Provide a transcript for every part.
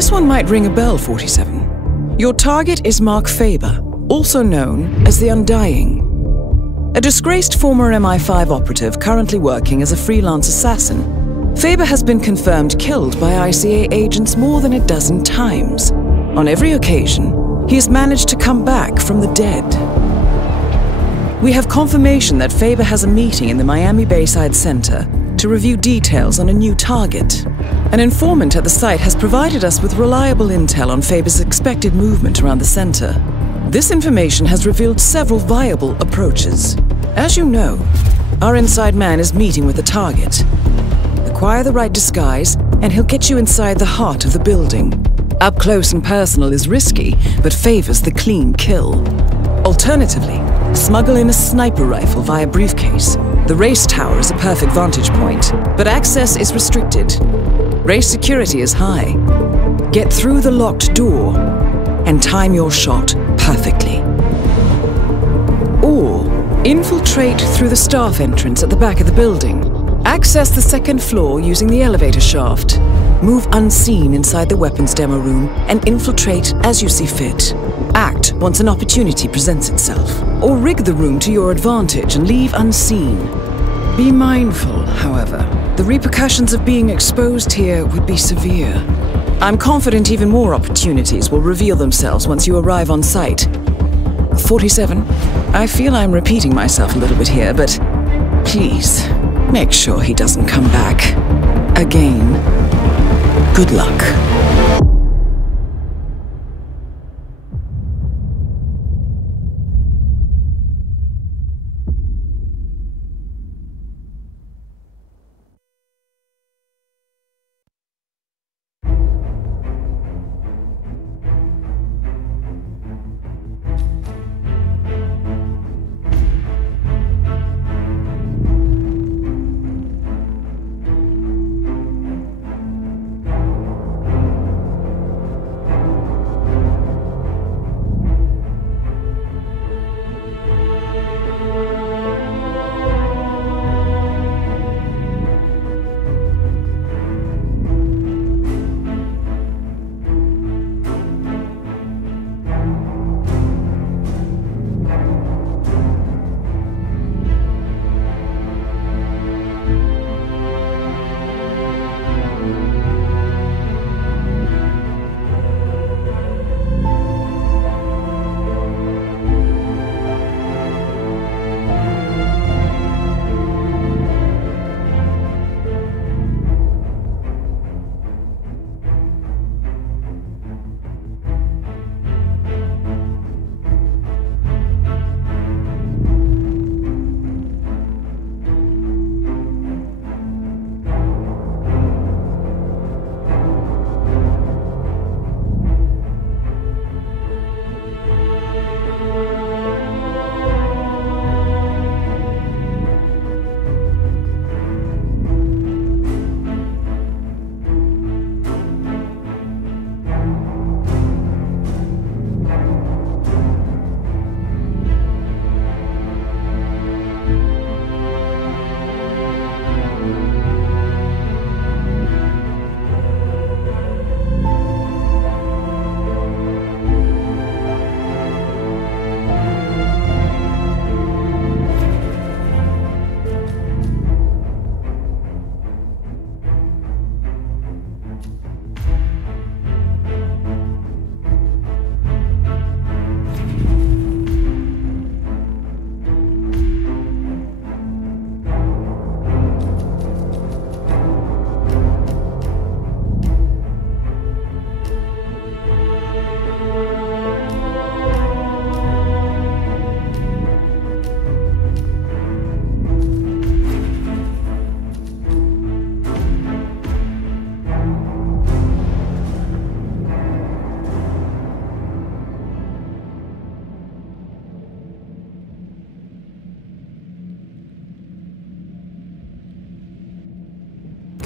This one might ring a bell, 47. Your target is Mark Faber, also known as the Undying. A disgraced former MI5 operative currently working as a freelance assassin, Faber has been confirmed killed by ICA agents more than a dozen times. On every occasion, he has managed to come back from the dead. We have confirmation that Faber has a meeting in the Miami Bayside Center to review details on a new target. An informant at the site has provided us with reliable intel on Faber's expected movement around the center. This information has revealed several viable approaches. As you know, our inside man is meeting with the target. Acquire the right disguise, and he'll get you inside the heart of the building. Up close and personal is risky, but favors the clean kill. Alternatively, smuggle in a sniper rifle via briefcase. The race tower is a perfect vantage point, but access is restricted. Race security is high. Get through the locked door and time your shot perfectly. Or infiltrate through the staff entrance at the back of the building. Access the second floor using the elevator shaft. Move unseen inside the weapons demo room and infiltrate as you see fit. Act once an opportunity presents itself. Or rig the room to your advantage and leave unseen. Be mindful, however. The repercussions of being exposed here would be severe. I'm confident even more opportunities will reveal themselves once you arrive on site. 47, I feel I'm repeating myself a little bit here, but please, make sure he doesn't come back. Again. Good luck.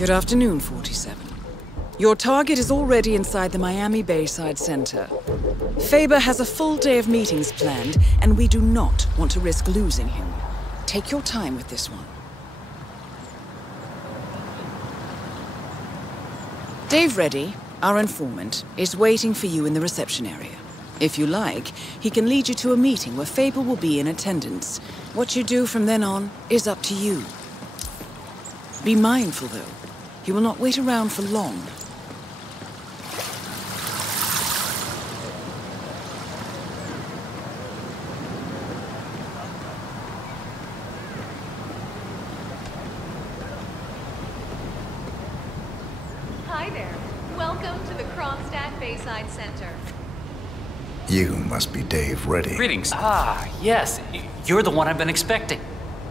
Good afternoon, 47. Your target is already inside the Miami Bayside Center. Faber has a full day of meetings planned, and we do not want to risk losing him. Take your time with this one. Dave ready. Our informant is waiting for you in the reception area. If you like, he can lead you to a meeting where Faber will be in attendance. What you do from then on is up to you. Be mindful, though. He will not wait around for long. Hi there. Welcome to the Kronstadt Bayside Center. You must be Dave Reddy. Greetings. Ah, yes. You're the one I've been expecting.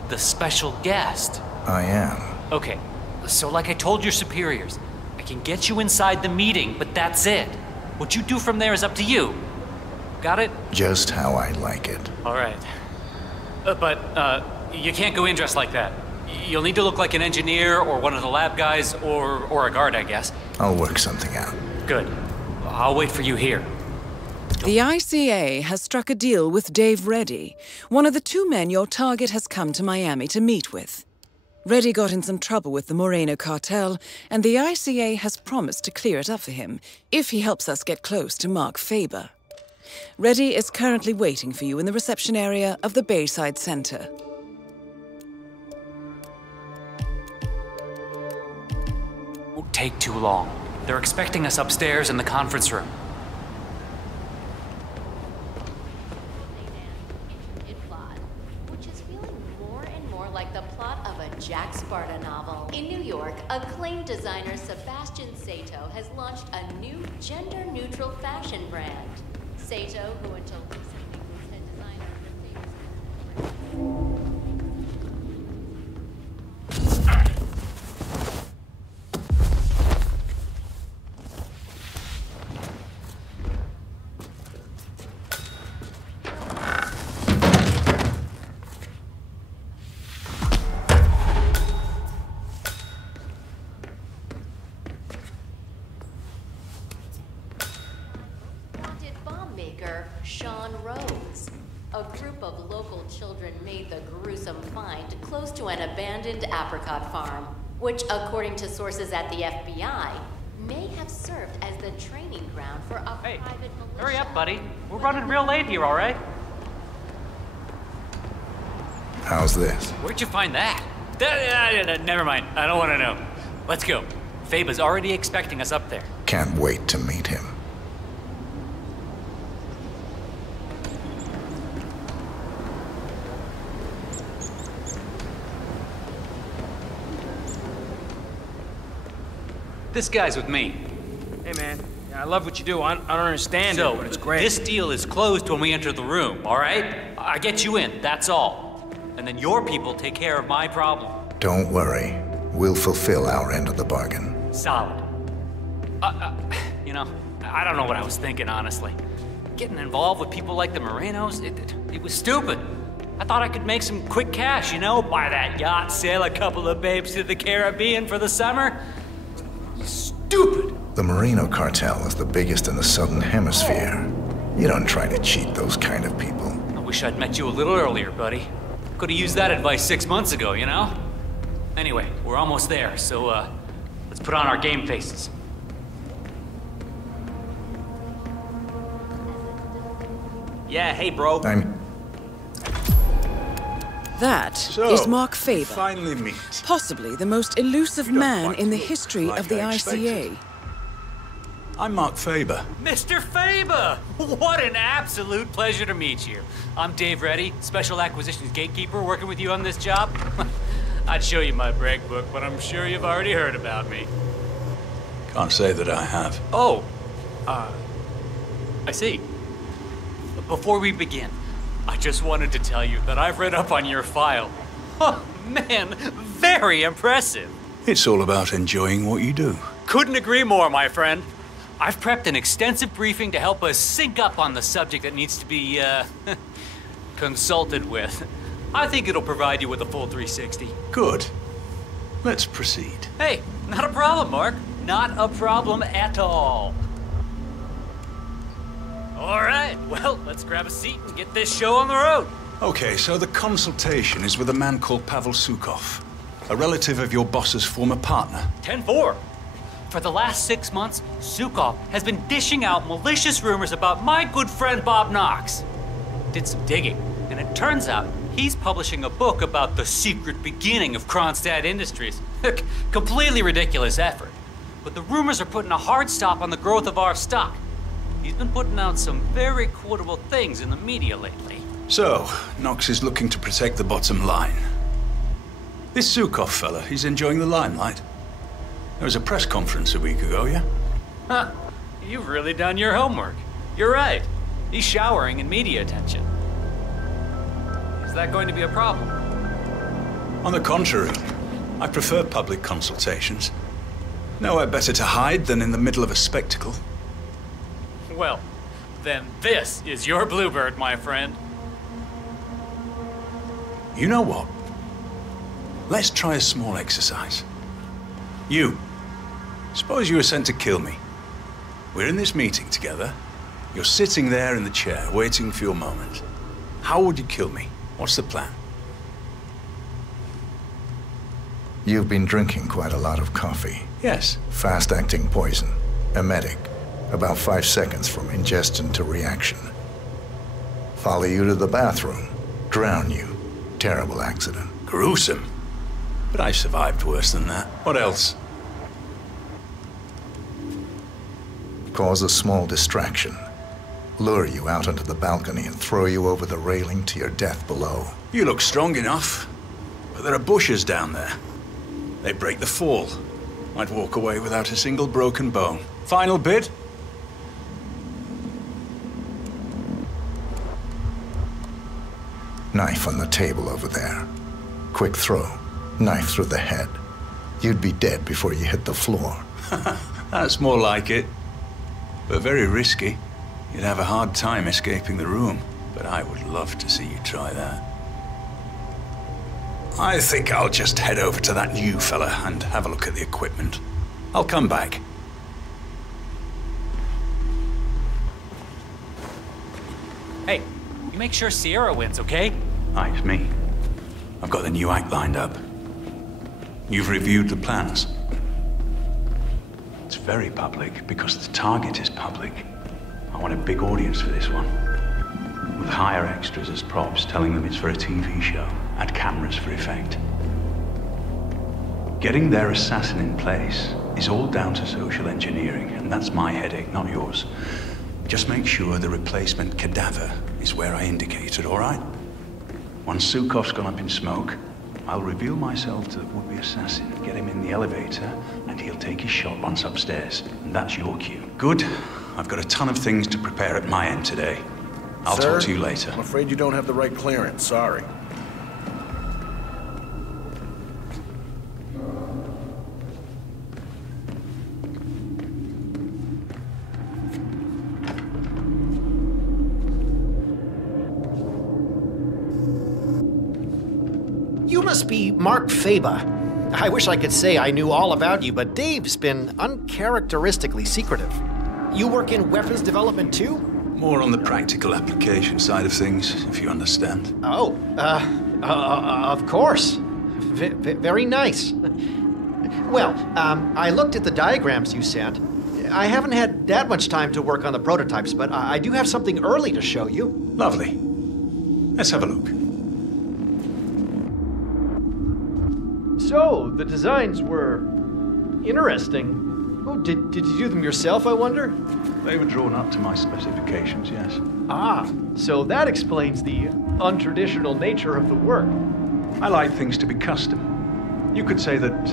The special guest. I am. Okay, so like I told your superiors, I can get you inside the meeting, but that's it. What you do from there is up to you. Got it? Just how I like it. All right. But you can't go in dressed like that. You'll need to look like an engineer or one of the lab guys or a guard, I guess. I'll work something out. Good. I'll wait for you here. The ICA has struck a deal with Dave Reddy, one of the two men your target has come to Miami to meet with. Reddy got in some trouble with the Moreno cartel, and the ICA has promised to clear it up for him if he helps us get close to Mark Faber. Reddy is currently waiting for you in the reception area of the Bayside Center. Won't take too long. They're expecting us upstairs in the conference room. Jack Sparta novel. In New York, acclaimed designer Sebastian Sato has launched a new gender-neutral fashion brand. Sato, who until recently was head designer of the famous... A group of local children made the gruesome find close to an abandoned apricot farm, which, according to sources at the FBI, may have served as the training ground for a private militia. Hurry up, buddy. We're running real late here, all right? How's this? Where'd you find that? Never mind. I don't want to know. Let's go. Faber's already expecting us up there. Can't wait to meet him. This guy's with me. Hey, man. Yeah, I love what you do. I don't understand it, but it's great. This deal is closed when we enter the room, all right? I get you in, that's all. And then your people take care of my problem. Don't worry. We'll fulfill our end of the bargain. Solid. You know, I don't know what I was thinking, honestly. Getting involved with people like the Morenos, it was stupid. I thought I could make some quick cash, you know? Buy that yacht, sail a couple of babes to the Caribbean for the summer. Stupid! The Moreno cartel is the biggest in the Southern Hemisphere. You don't try to cheat those kind of people. I wish I'd met you a little earlier, buddy. Could have used that advice 6 months ago, you know? Anyway, we're almost there, so let's put on our game faces. Yeah, hey, bro. That is Mark Faber, finally meet. possibly the most elusive man in the history like of the I ICA. I'm Mark Faber. Mr. Faber! What an absolute pleasure to meet you. I'm Dave Reddy, Special Acquisitions Gatekeeper, working with you on this job. I'd show you my brag book, but I'm sure you've already heard about me. Can't say that I have. Oh, I see. Before we begin, I just wanted to tell you that I've read up on your file. Oh, man, very impressive. It's all about enjoying what you do. Couldn't agree more, my friend. I've prepped an extensive briefing to help us sync up on the subject that needs to be, consulted with. I think it'll provide you with a full 360. Good. Let's proceed. Hey, not a problem, Mark. Not a problem at all. All right, well, let's grab a seat and get this show on the road. Okay, so the consultation is with a man called Pavel Sukov, a relative of your boss's former partner. 10-4. For the last 6 months, Zukov has been dishing out malicious rumors about my good friend Bob Knox. Did some digging, and it turns out he's publishing a book about the secret beginning of Kronstadt Industries. Completely ridiculous effort. But the rumors are putting a hard stop on the growth of our stock. He's been putting out some very quotable things in the media lately. So, Knox is looking to protect the bottom line. This Zukov fella, he's enjoying the limelight. There was a press conference a week ago, yeah? Huh. You've really done your homework. You're right. He's showering in media attention. Is that going to be a problem? On the contrary, I prefer public consultations. Nowhere better to hide than in the middle of a spectacle. Well, then this is your bluebird, my friend. You know what? Let's try a small exercise. You. Suppose you were sent to kill me. We're in this meeting together. You're sitting there in the chair, waiting for your moment. How would you kill me? What's the plan? You've been drinking quite a lot of coffee. Yes. Fast-acting poison. Emetic. About 5 seconds from ingestion to reaction. Follow you to the bathroom. Drown you. Terrible accident. Gruesome. But I survived worse than that. What else? Cause a small distraction. Lure you out onto the balcony and throw you over the railing to your death below. You look strong enough. But there are bushes down there. They break the fall. I'd walk away without a single broken bone. Final bid? Knife on the table over there. Quick throw. Knife through the head. You'd be dead before you hit the floor. That's more like it. But very risky. You'd have a hard time escaping the room. But I would love to see you try that. I think I'll just head over to that new fella and have a look at the equipment. I'll come back. Hey, you make sure Sierra wins, okay? Hi, it's me. I've got the new act lined up. You've reviewed the plans. It's very public because the target is public. I want a big audience for this one. With higher extras as props, telling them it's for a TV show. Add cameras for effect. Getting their assassin in place is all down to social engineering, and that's my headache, not yours. Just make sure the replacement cadaver is where I indicated, all right? Once Zukov's gone up in smoke, I'll reveal myself to the would-be assassin, get him in the elevator, and he'll take his shot once upstairs. And that's your cue. Good. I've got a ton of things to prepare at my end today. I'll talk to you later. I'm afraid you don't have the right clearance. Sorry. You must be Mark Faber. I wish I could say I knew all about you, but Dave's been uncharacteristically secretive. You work in weapons development too? More on the practical application side of things, if you understand. Oh, of course. Very nice. Well, I looked at the diagrams you sent. I haven't had that much time to work on the prototypes, but I do have something early to show you. Lovely. Let's have a look. So, the designs were interesting. Oh, did you do them yourself, I wonder? They were drawn up to my specifications, yes. Ah, so that explains the untraditional nature of the work. I like things to be custom. You could say that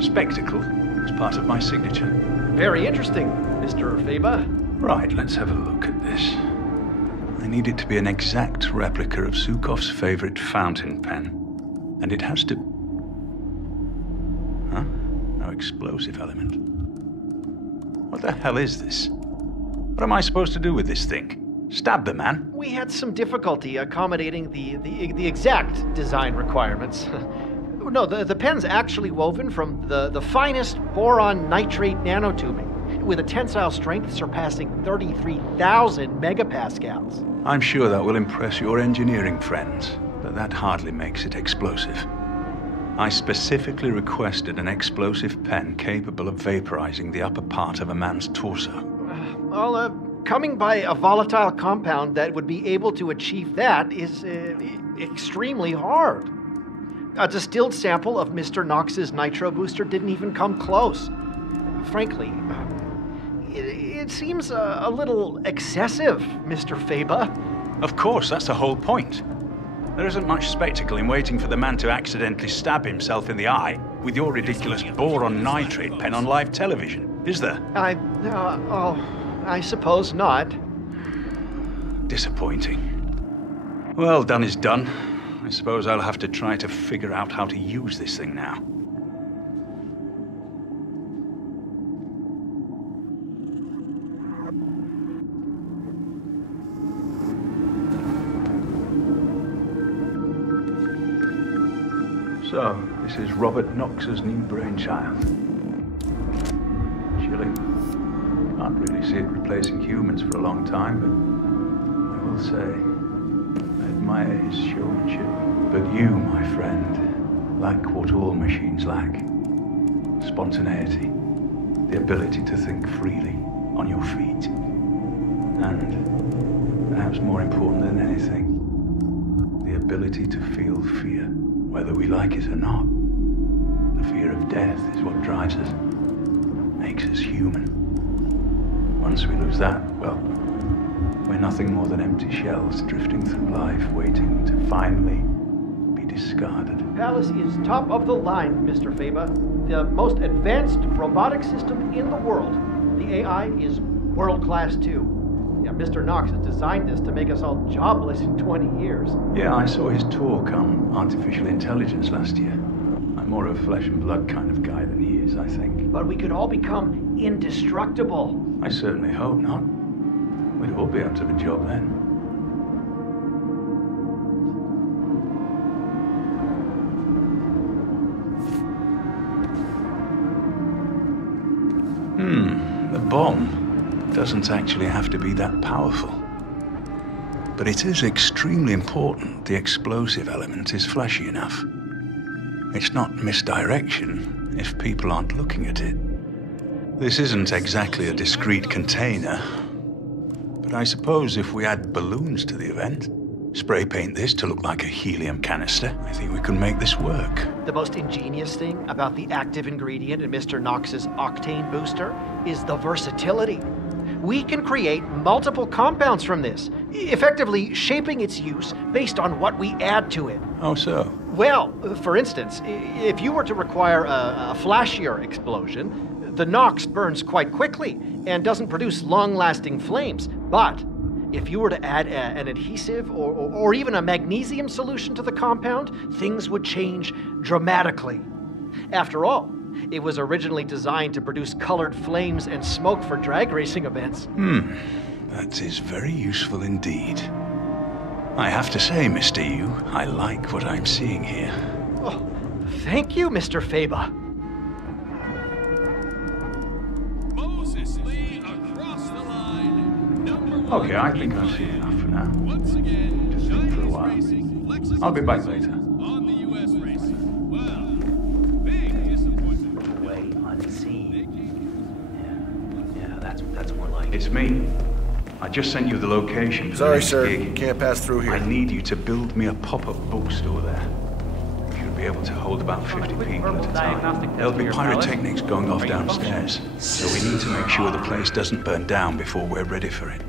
spectacle is part of my signature. Very interesting, Mr. Faber. Right, let's have a look at this. I need it to be an exact replica of Zukov's favorite fountain pen. And it has to... Huh? No explosive element. What the hell is this? What am I supposed to do with this thing? Stab the man? We had some difficulty accommodating the exact design requirements. No, the pen's actually woven from the finest boron nitrate nanotubing, with a tensile strength surpassing 33,000 megapascals. I'm sure that will impress your engineering friends, but that hardly makes it explosive. I specifically requested an explosive pen capable of vaporizing the upper part of a man's torso. Well, coming by a volatile compound that would be able to achieve that is extremely hard. A distilled sample of Mr. Knox's nitro booster didn't even come close. Frankly, it seems a little excessive, Mr. Faba. Of course, that's the whole point. There isn't much spectacle in waiting for the man to accidentally stab himself in the eye with your ridiculous boron nitrate pen on live television, is there? I suppose not. Disappointing. Well, done is done. I suppose I'll have to try to figure out how to use this thing now. So, this is Robert Knox's new brainchild. Chilling. Can't really see it replacing humans for a long time, but I will say, I admire his showmanship. But you, my friend, lack what all machines lack. Spontaneity. The ability to think freely, on your feet. And, perhaps more important than anything, the ability to feel fear. Whether we like it or not, the fear of death is what drives us, makes us human. Once we lose that, well, we're nothing more than empty shells drifting through life, waiting to finally be discarded. Palace is top of the line, Mr. Faba. The most advanced robotic system in the world. The AI is world class too. Yeah, Mr. Knox has designed this to make us all jobless in 20 years. Yeah, I saw his talk on artificial intelligence last year. I'm more of a flesh and blood kind of guy than he is, I think. But we could all become indestructible. I certainly hope not. We'd all be out of a job then. The bomb doesn't actually have to be that powerful. But it is extremely important the explosive element is flashy enough. It's not misdirection if people aren't looking at it. This isn't exactly a discrete container, but I suppose if we add balloons to the event, spray paint this to look like a helium canister, I think we can make this work. The most ingenious thing about the active ingredient in Mr. Knox's octane booster is the versatility. We can create multiple compounds from this, effectively shaping its use based on what we add to it. How so? Well, for instance, if you were to require a flashier explosion, the Knox burns quite quickly and doesn't produce long-lasting flames. But if you were to add an adhesive or even a magnesium solution to the compound, things would change dramatically. After all, it was originally designed to produce colored flames and smoke for drag racing events. That is very useful indeed. I have to say, Mr. Yu, I like what I'm seeing here. Oh, thank you, Mr. Faba. Moses Lee across the line. Okay, I think I've seen enough for now. Once again, Just think for a while. I'll be back later. on the U.S. racing. Well, big disappointment. Way unseen. Yeah, that's more like It's me. I just sent you the location for the Sorry, next sir. gig. Can't pass through here. I need you to build me a pop-up bookstore there. You'll be able to hold about 50 people at a time. There'll be pyrotechnics going off downstairs, so we need to make sure the place doesn't burn down before we're ready for it.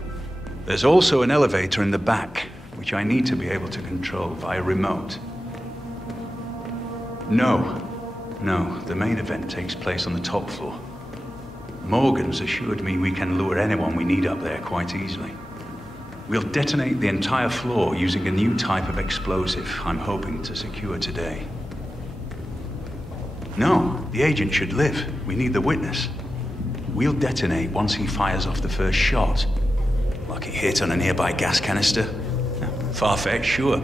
There's also an elevator in the back, which I need to be able to control via remote. No, the main event takes place on the top floor. Morgan's assured me we can lure anyone we need up there quite easily. We'll detonate the entire floor using a new type of explosive I'm hoping to secure today. No, the agent should live. We need the witness. We'll detonate once he fires off the first shot. Like a hit on a nearby gas canister. Far-fetched, sure.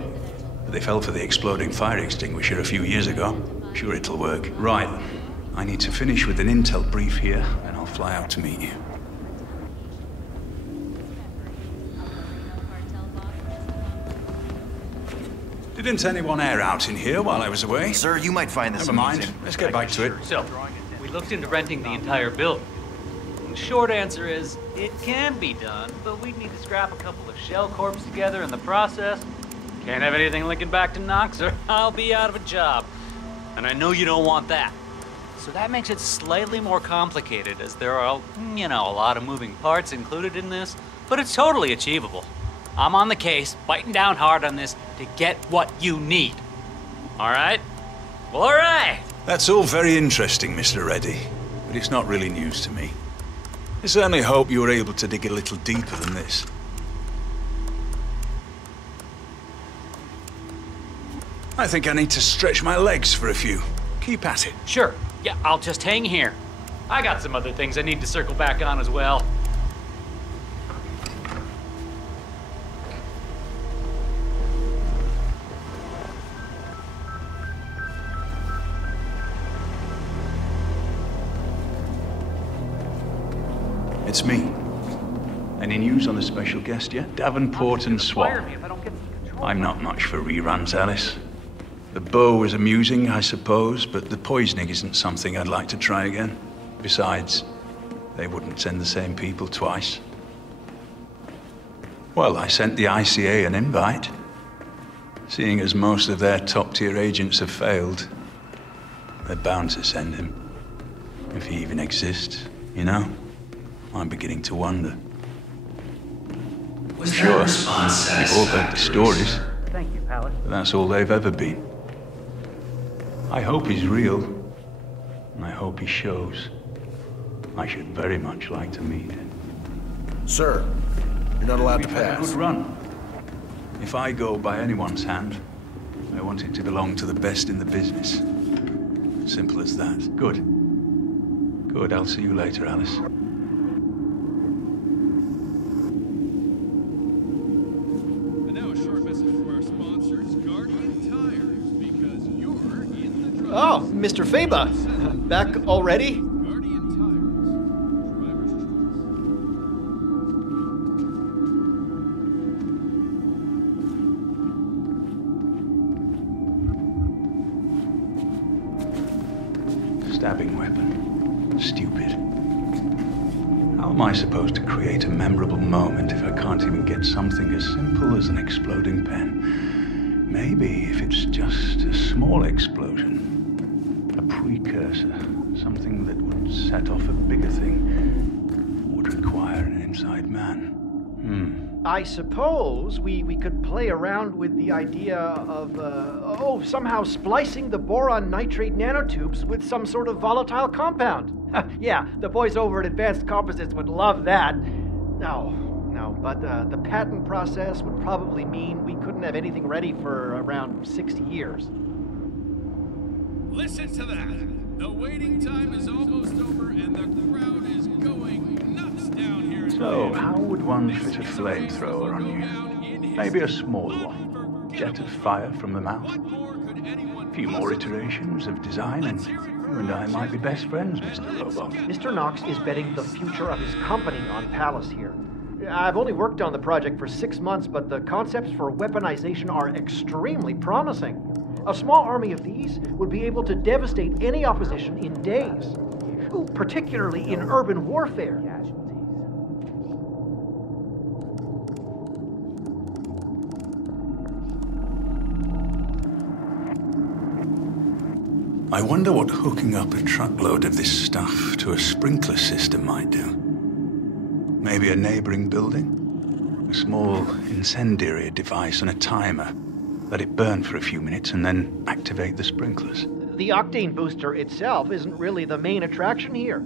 But they fell for the exploding fire extinguisher a few years ago. Sure it'll work. Right. I need to finish with an intel brief here, and I'll fly out to meet you. Didn't anyone air out in here while I was away? Sir, you might find this Never mind. amusing. Let's get back to it. So, we looked into renting the entire building. The short answer is, it can be done, but we'd need to scrap a couple of shell corps together in the process. Can't have anything linking back to Knox or I'll be out of a job. And I know you don't want that. So that makes it slightly more complicated, as there are, a lot of moving parts included in this, but it's totally achievable. I'm on the case, biting down hard on this to get what you need. All right? Well, all right. That's all very interesting, Mr. Reddy, but it's not really news to me. I certainly hope you were able to dig a little deeper than this. I think I need to stretch my legs for a few. Keep at it. Sure. Yeah, I'll just hang here. I got some other things I need to circle back on as well. It's me. Any news on the special guest yet? Davenport and Swap. I'm not much for reruns, Alice. The bow was amusing, I suppose, but the poisoning isn't something I'd like to try again. Besides, they wouldn't send the same people twice. Well, I sent the ICA an invite. Seeing as most of their top-tier agents have failed, they're bound to send him. If he even exists, I'm beginning to wonder. Sure, we've all heard the stories. Thank you, Palace. But that's all they've ever been. I hope he's real, and I hope he shows. I should very much like to meet him. Sir, you're not allowed to We've had a pass. good run. If I go by anyone's hand, I want it to belong to the best in the business. Simple as that. Good. Good, I'll see you later, Alice. And now a short message from our sponsors, Guardian Tires, because you're in the driver's Oh, Mr. Faba. Back already? Guardian Tires. Driver's Stabbing weapon. Stupid. How am I supposed to create a memorable moment if I can't even get something as simple as an exploding pen? Maybe if it's just a small explosion, a precursor, something that would set off a bigger thing, would require an inside man. I suppose we could play around with the idea of, somehow splicing the boron nitrate nanotubes with some sort of volatile compound. Yeah, the boys over at Advanced Composites would love that. No, but the patent process would probably mean we couldn't have anything ready for around 60 years. Listen to that! The waiting time is almost over and the crowd is going nuts down here. So, how would one fit a flamethrower on you? Maybe a small one. Jet of fire from the mouth. A few more iterations of design, and you and I might be best friends, Mr. Robot. Mr. Knox is betting the future of his company on Palace here. I've only worked on the project for 6 months, but the concepts for weaponization are extremely promising. A small army of these would be able to devastate any opposition in days, particularly in urban warfare. I wonder what hooking up a truckload of this stuff to a sprinkler system might do. Maybe a neighboring building? A small incendiary device and a timer. Let it burn for a few minutes and then activate the sprinklers. The octane booster itself isn't really the main attraction here.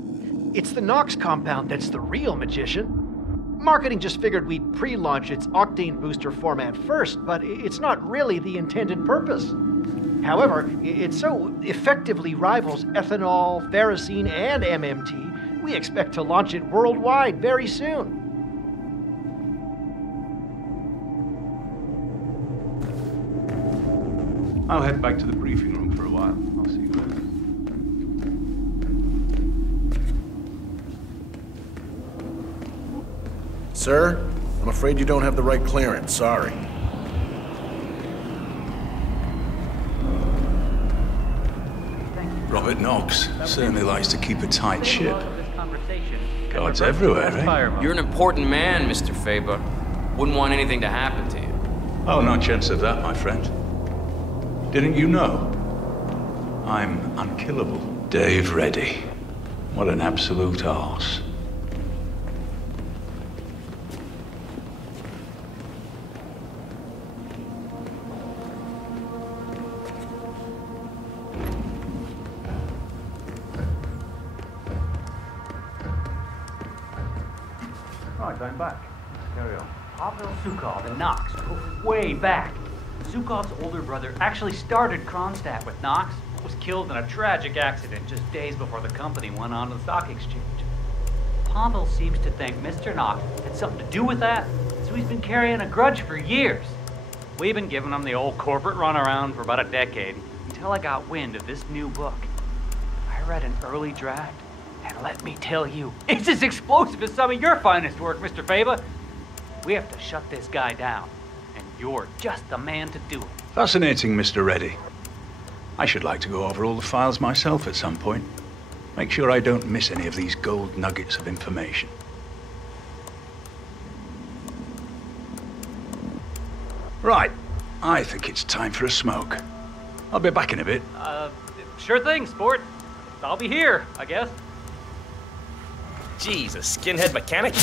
It's the Knox compound that's the real magician. Marketing just figured we'd pre-launch its octane booster format first, but it's not really the intended purpose. However, it so effectively rivals ethanol, ferrocene, and MMT, we expect to launch it worldwide very soon. I'll head back to the briefing room for a while. I'll see you later. Sir, I'm afraid you don't have the right clearance. Sorry. Albert Knox certainly likes to keep a tight ship. Guards everywhere, eh? You're an important man, Mr. Faber. Wouldn't want anything to happen to you. Oh, no chance of that, my friend. Didn't you know? I'm unkillable. Dave Reddy. What an absolute arse. Right, going back. Carry on. Pavel Zukov and Knox go way back. Zukov's older brother actually started Kronstadt with Knox. Was killed in a tragic accident just days before the company went on to the stock exchange. Pavel seems to think Mr. Knox had something to do with that, so he's been carrying a grudge for years. We've been giving him the old corporate runaround for about a decade, until I got wind of this new book. I read an early draft, and let me tell you, it's as explosive as some of your finest work, Mr. Faber. We have to shut this guy down, and you're just the man to do it. Fascinating, Mr. Reddy. I should like to go over all the files myself at some point. Make sure I don't miss any of these gold nuggets of information. Right. I think it's time for a smoke. I'll be back in a bit. Sure thing, sport. I'll be here, I guess. Geez, a skinhead mechanic?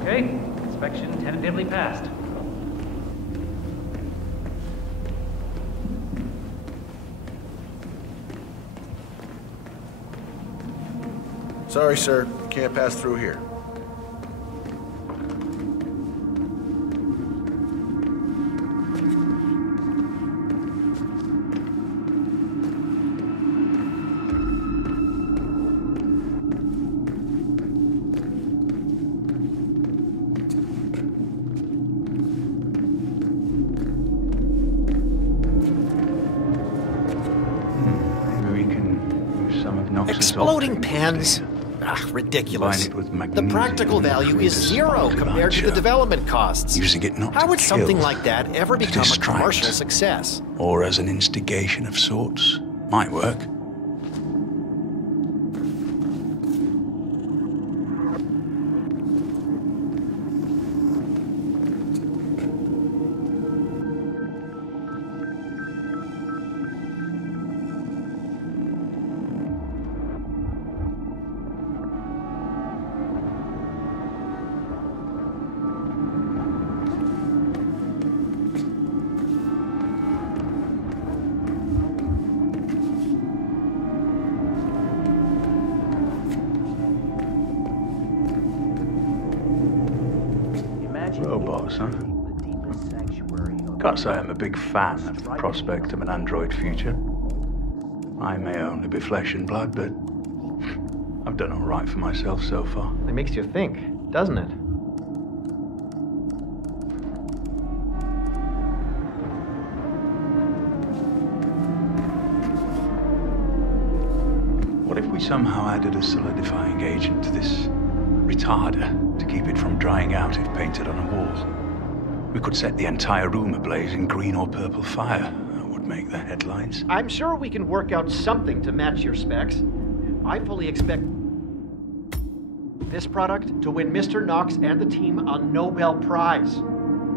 Okay, inspection tentatively passed. Sorry, sir. Can't pass through here. Exploding pens? Ridiculous. The practical value is zero compared to the development costs. Using it not How would to something kill, like that ever to become a distract, commercial success? Or as an instigation of sorts. Might work. Robots, huh? Can't say I'm a big fan of the prospect of an android future. I may only be flesh and blood, but I've done all right for myself so far. It makes you think, doesn't it? What if we somehow added a solidifying agent to this retarder to keep it from drying out if painted on a wall? We could set the entire room ablaze in green or purple fire. That would make the headlines. I'm sure we can work out something to match your specs. I fully expect this product to win Mr. Knox and the team a Nobel Prize.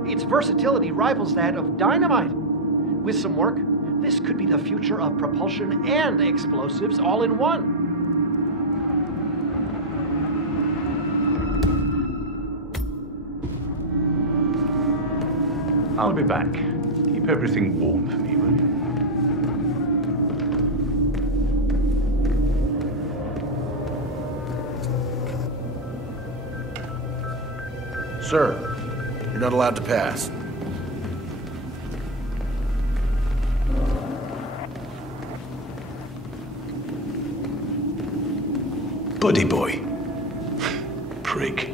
Its versatility rivals that of dynamite. With some work, this could be the future of propulsion and explosives all in one. I'll be back. Keep everything warm for me, will you? Sir, you're not allowed to pass. Buddy boy. Prick.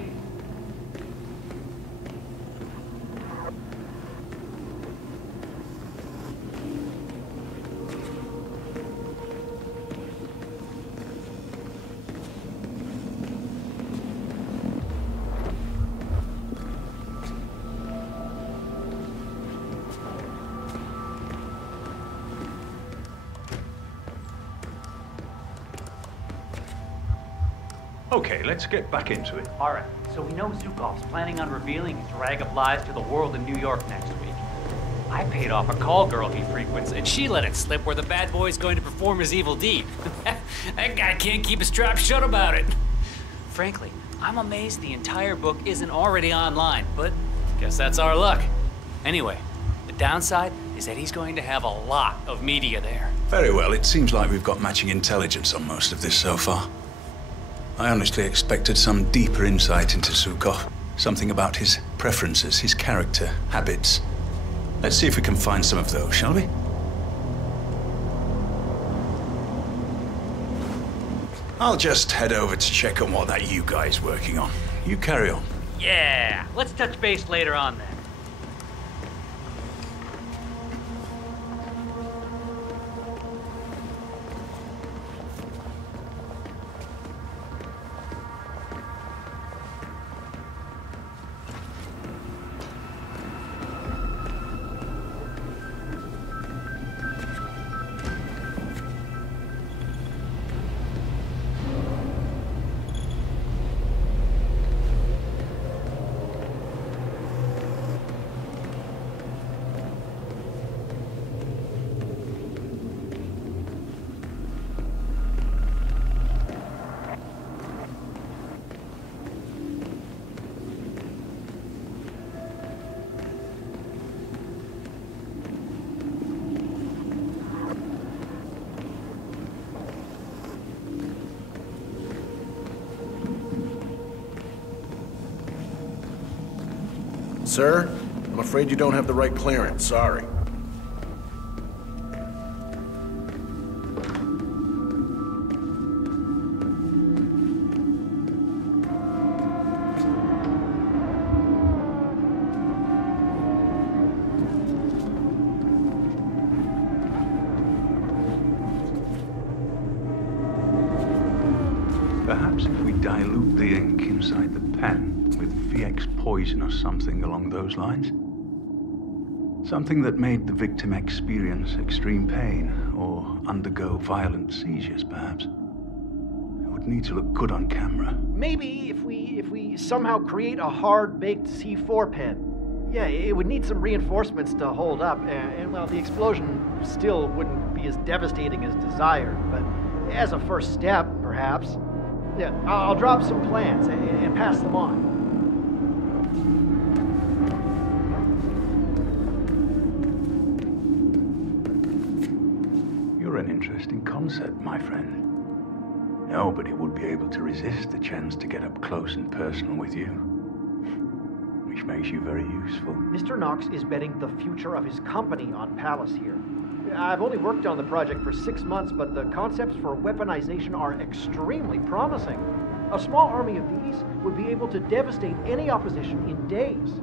Okay, let's get back into it. All right, so we know Zukov's planning on revealing his rag of lies to the world in New York next week. I paid off a call girl he frequents, And she let it slip where the bad boy's going to perform his evil deed. That guy can't keep his trap shut about it. Frankly, I'm amazed the entire book isn't already online, but guess that's our luck. Anyway, the downside is that he's going to have a lot of media there. Very well, it seems like we've got matching intelligence on most of this so far. I honestly expected some deeper insight into Zukov. Something about his preferences, his character, habits. Let's see if we can find some of those, shall we? I'll just head over to check on what that you guy's working on. You carry on. Yeah, let's touch base later on then. Sir, I'm afraid you don't have the right clearance. Sorry. Perhaps if we dilute the ink inside the pen with VX poison or something along those lines. Something that made the victim experience extreme pain or undergo violent seizures, perhaps. It would need to look good on camera. Maybe if we somehow create a hard-baked C4 pen. Yeah, it would need some reinforcements to hold up, and well, the explosion still wouldn't be as devastating as desired, but as a first step, perhaps. Yeah, I'll drop some plans and pass them on. You're an interesting concept, my friend. Nobody would be able to resist the chance to get up close and personal with you. Which makes you very useful. Mr. Knox is betting the future of his company on Palace here. I've only worked on the project for 6 months, but the concepts for weaponization are extremely promising. A small army of these would be able to devastate any opposition in days,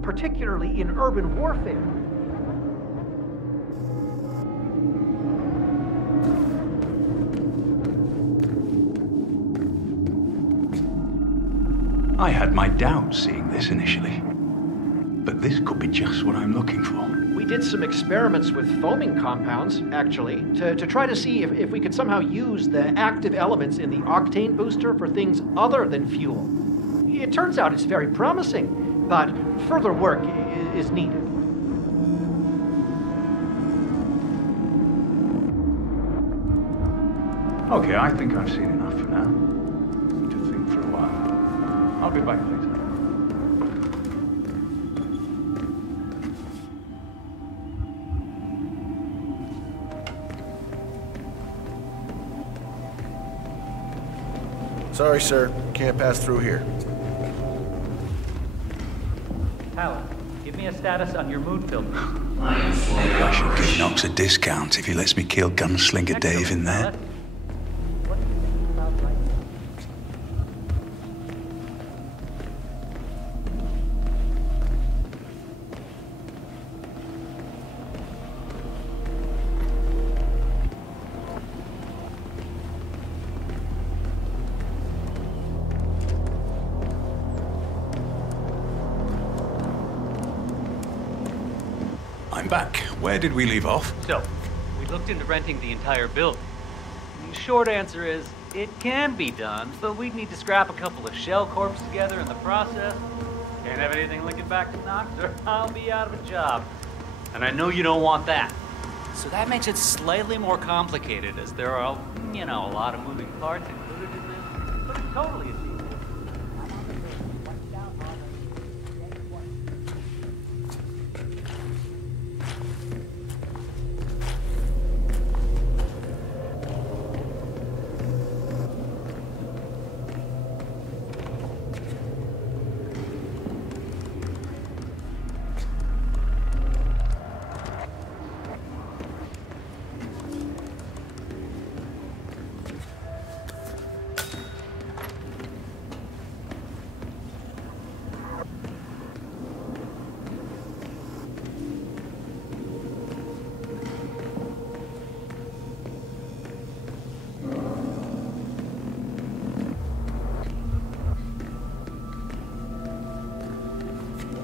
particularly in urban warfare. I had my doubts seeing this initially, but this could be just what I'm looking for. We did some experiments with foaming compounds, actually, to try to see if we could somehow use the active elements in the octane booster for things other than fuel. It turns out it's very promising, but further work is needed. Okay, I think I've seen enough for now. To think for a while. I'll be back later. Sorry, sir. Can't pass through here. Palace, give me a status on your mood filter. I should give Knox a discount if he lets me kill Gunslinger Dave in there. I'm back. Where did we leave off? So, we looked into renting the entire building. The short answer is, it can be done, but we'd need to scrap a couple of shell corps together in the process. Can't have anything linking back to Knox, or I'll be out of a job. And I know you don't want that. So that makes it slightly more complicated, as there are, you know, a lot of moving parts included in this. But it's totally achievable.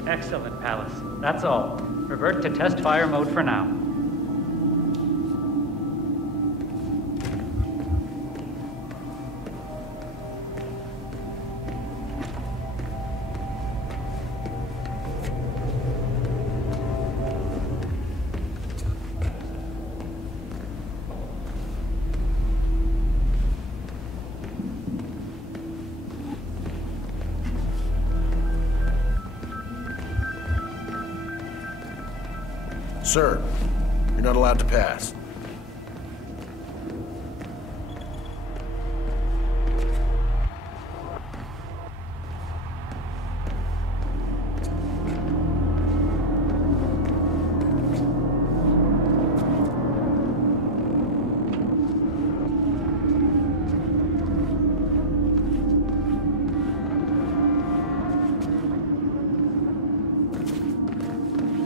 Excellent, Palace. That's all. Revert to test fire mode for now. Sir, you're not allowed to pass.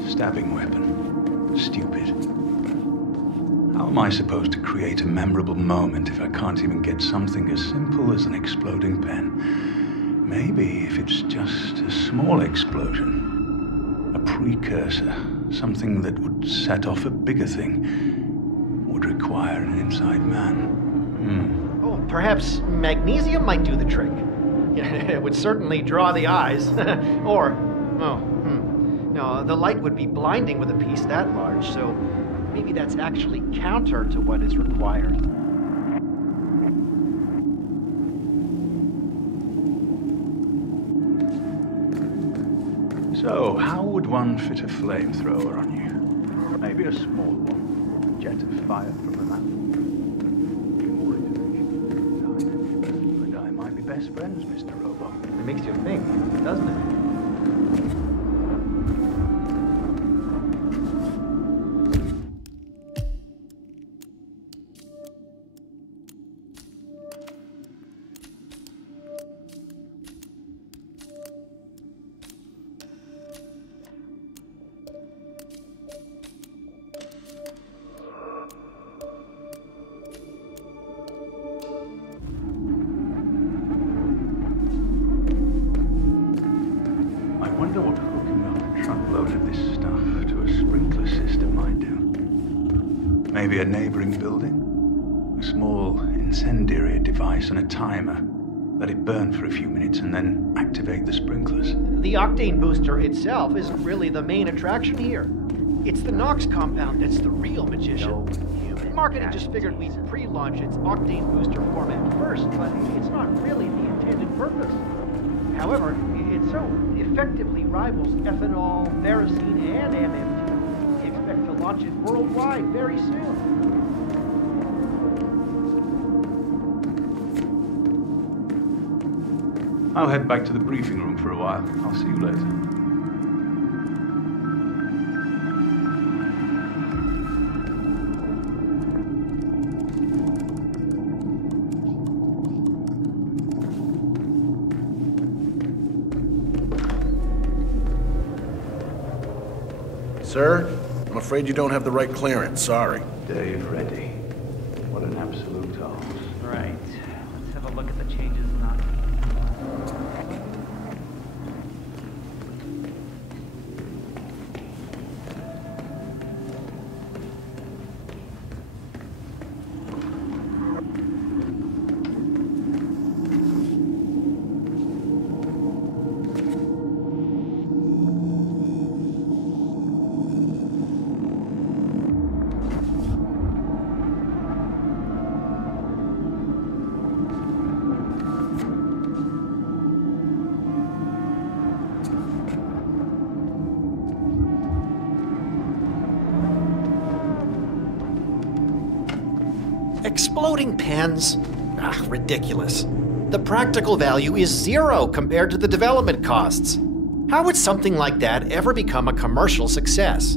Stabbing weapon. Stupid. How am I supposed to create a memorable moment if I can't even get something as simple as an exploding pen? Maybe if it's just a small explosion, a precursor, something that would set off a bigger thing, would require an inside man. Oh, perhaps magnesium might do the trick. It would certainly draw the eyes. No, the light would be blinding with a piece that large, so maybe that's actually counter to what is required. So, how would one fit a flamethrower on you? Maybe a small one. A jet of fire from the mouth. More information. You and I might be best friends, Mr. Robo. It makes you think, doesn't it? I wonder what hooking up a truckload of this stuff to a sprinkler system might do. Maybe a neighboring building? A small incendiary device and a timer. Let it burn for a few minutes and then activate the sprinklers. The octane booster itself isn't really the main attraction here. It's the Knox compound that's the real magician. Marketing just figured we'd pre-launch its octane booster format first, but it's not really the intended purpose. However, it so effectively rivals ethanol, ferrocene, and MMT. We expect to launch it worldwide very soon. I'll head back to the briefing room for a while. I'll see you later. Sir, I'm afraid you don't have the right clearance. Sorry. Dave, ready. What an absolute arse. Right. Let's have a look at the changes now. Exploding pens? Ah, ridiculous. The practical value is 0 compared to the development costs. How would something like that ever become a commercial success?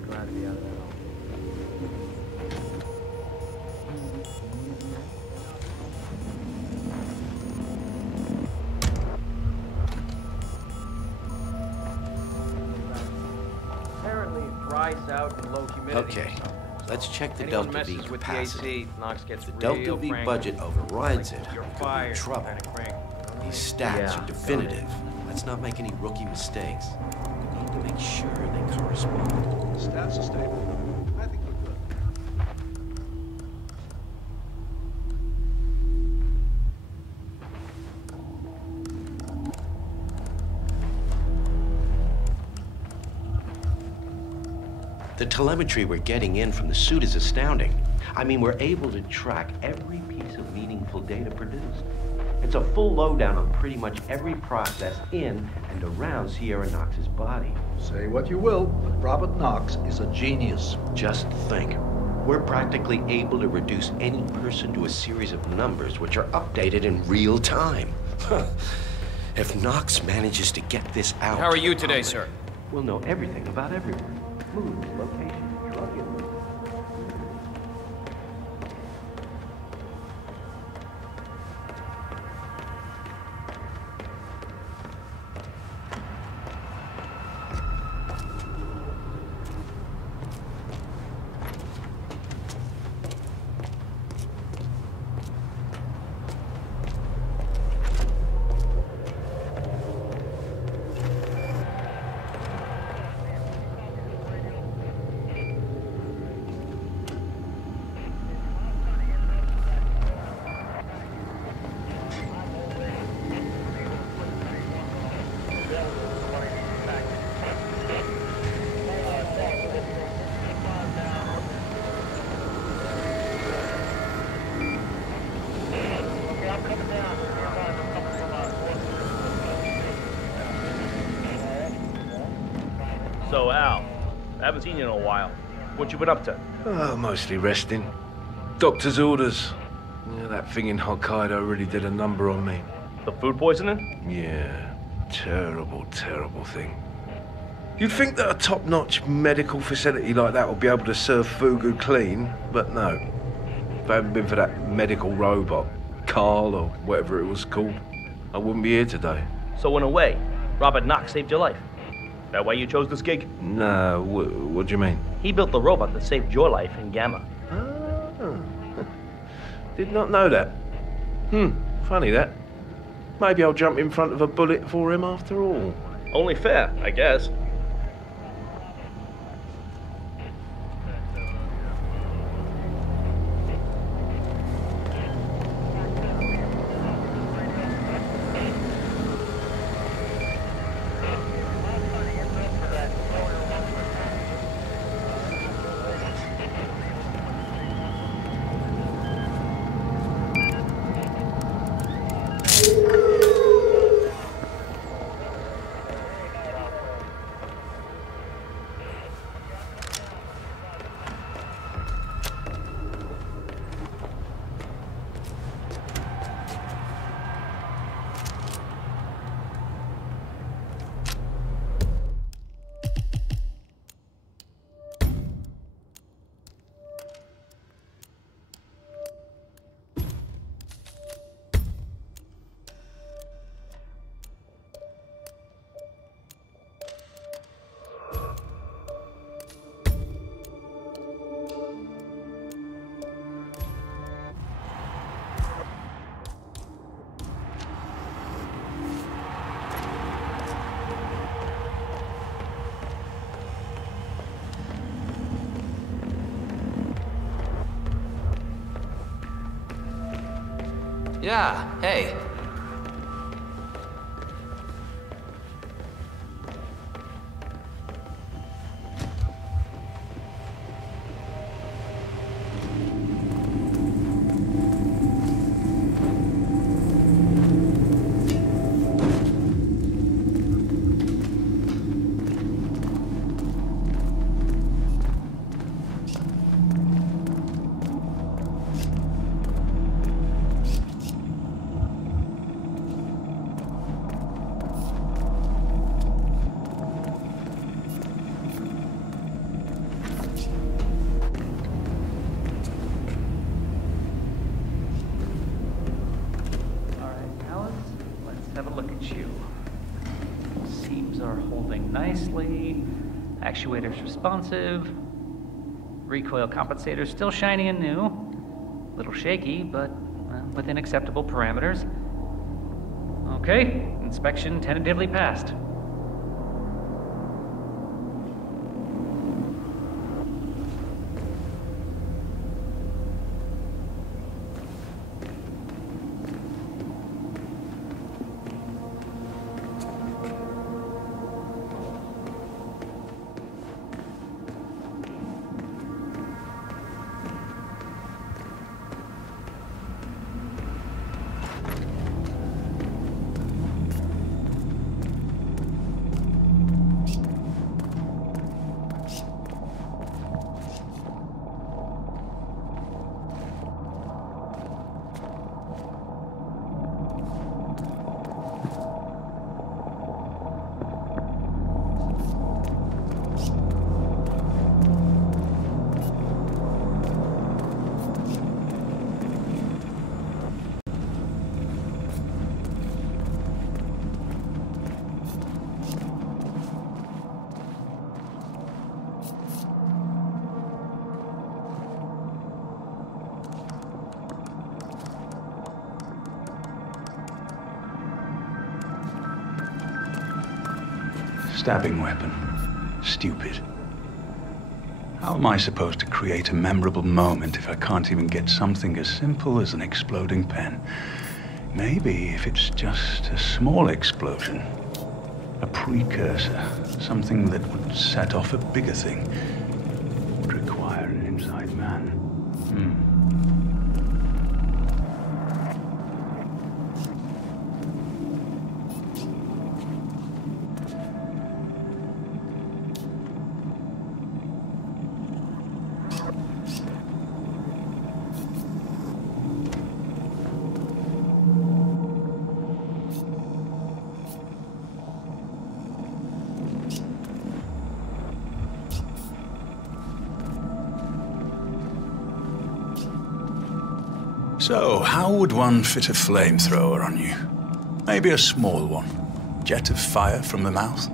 glad to be out of that hole. Apparently it dries out in low humidity. Okay, let's check the Anyone Delta V messes with capacity. the AC, Knox gets If the real Delta V cranky. budget overrides Like it, you're we could be fired in trouble. kind of crank. These stats are definitive. Let's not make any rookie mistakes. We need to make sure they correspond. Stats are stable. I think we're good. The telemetry we're getting in from the suit is astounding. I mean, we're able to track every piece of meaningful data produced. It's a full lowdown on pretty much every process in and around Sierra Knox's body. Say what you will, but Robert Knox is a genius. Just think. We're practically able to reduce any person to a series of numbers which are updated in real time. If Knox manages to get this out... How are you today, sir? We'll know everything about everyone. Mood, location, drug use. So, Al, I haven't seen you in a while. What you been up to? Oh, mostly resting. Doctor's orders. Yeah, that thing in Hokkaido really did a number on me. The food poisoning? Yeah, terrible, terrible thing. You'd think that a top-notch medical facility like that would be able to serve fugu clean, but no. If it hadn't been for that medical robot, Carl or whatever it was called, I wouldn't be here today. So in a way, Robert Knox saved your life. That why you chose this gig? No, what do you mean? He built the robot that saved your life in Gamma. Oh, did not know that. Funny that. Maybe I'll jump in front of a bullet for him after all. Only fair, I guess. Yeah, hey. have a look at you. Seams are holding nicely. Actuator's responsive. Recoil compensator still shiny and new. A little shaky, but within acceptable parameters. Okay, inspection tentatively passed. Stabbing weapon. Stupid. How am I supposed to create a memorable moment if I can't even get something as simple as an exploding pen? Maybe if it's just a small explosion, a precursor, something that would set off a bigger thing, would require an inside man. So, how would one fit a flamethrower on you? Maybe a small one. Jet of fire from the mouth.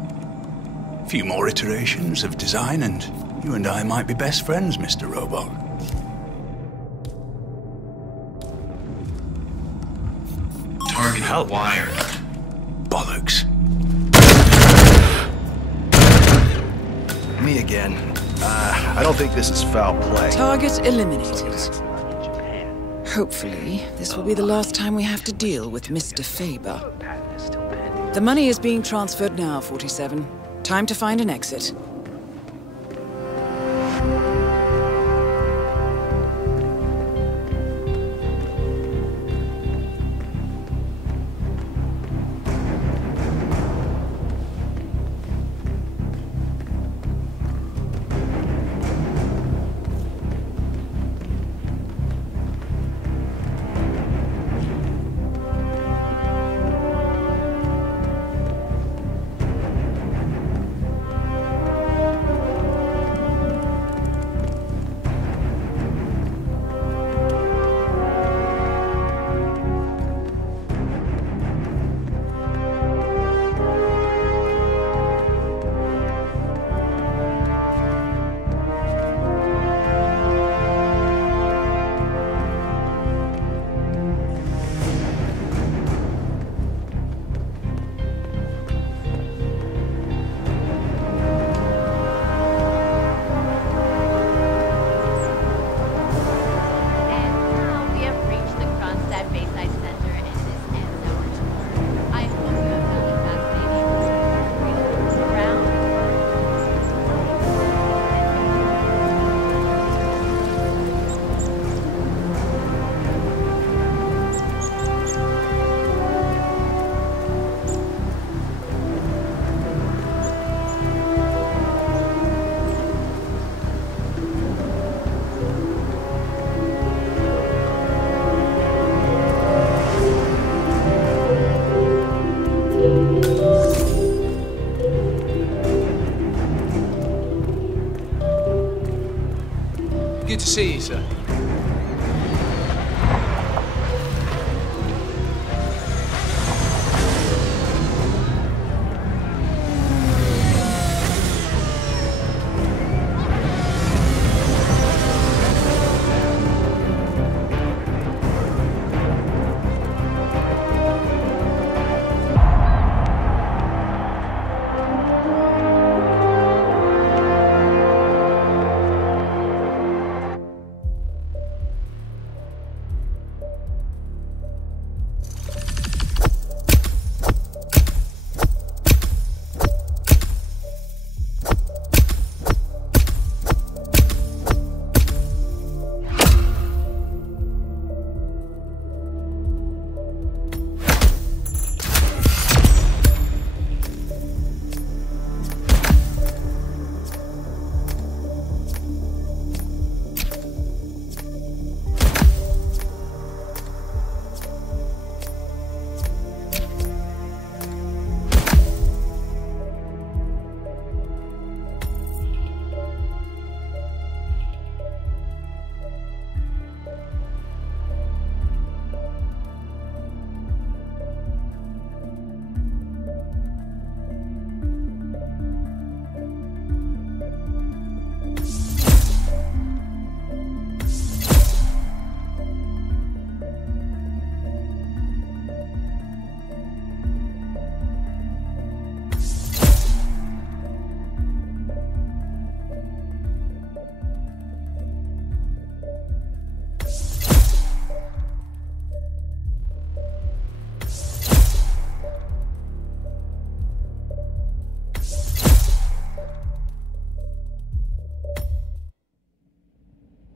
A few more iterations of design and you and I might be best friends, Mr. Robot. Target wired. Bollocks. Me again. I don't think this is foul play. Target eliminated. Hopefully, this will be the last time we have to deal with Mr. Faber. The money is being transferred now, 47. Time to find an exit. Good to see you, sir.